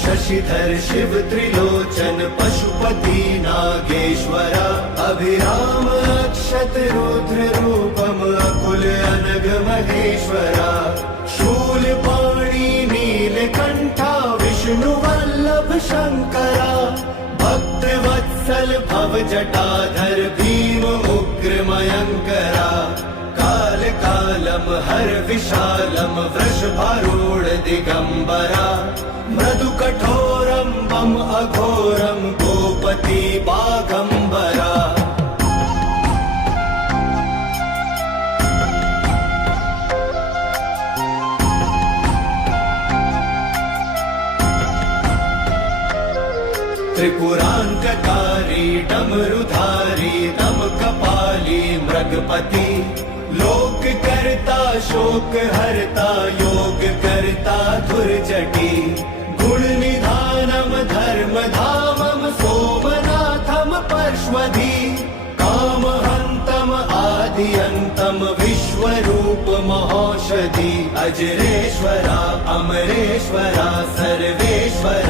शशिधर शिव त्रिलोचन पशुपति नागेश्वरा अभिराम अक्षत रुद्र रूपम अकुल अनग महेश्वरा शूलपाणि नीलकंठा विष्णु वल्लभ शंकरा भक्त वत्सल भव जटाधर भीम उग्र मयंकरा काल कालम हर विशालम वृषभारूढ़ दिगंबरा मृदु कठोरम बम अघोरम गोपति बागंबरा त्रिपुरांतकारी डमरुधारी दम कपाली मृगपति लोक करता शोक हरता योग करता धुर्जटी गुण निधानम धर्म धामम सोमनाथम परश्वधी काम हंतम आदि अंतम विश्वरूप महौषधि अजरेश्वरा अमरेश्वरा सर्वेश्वरा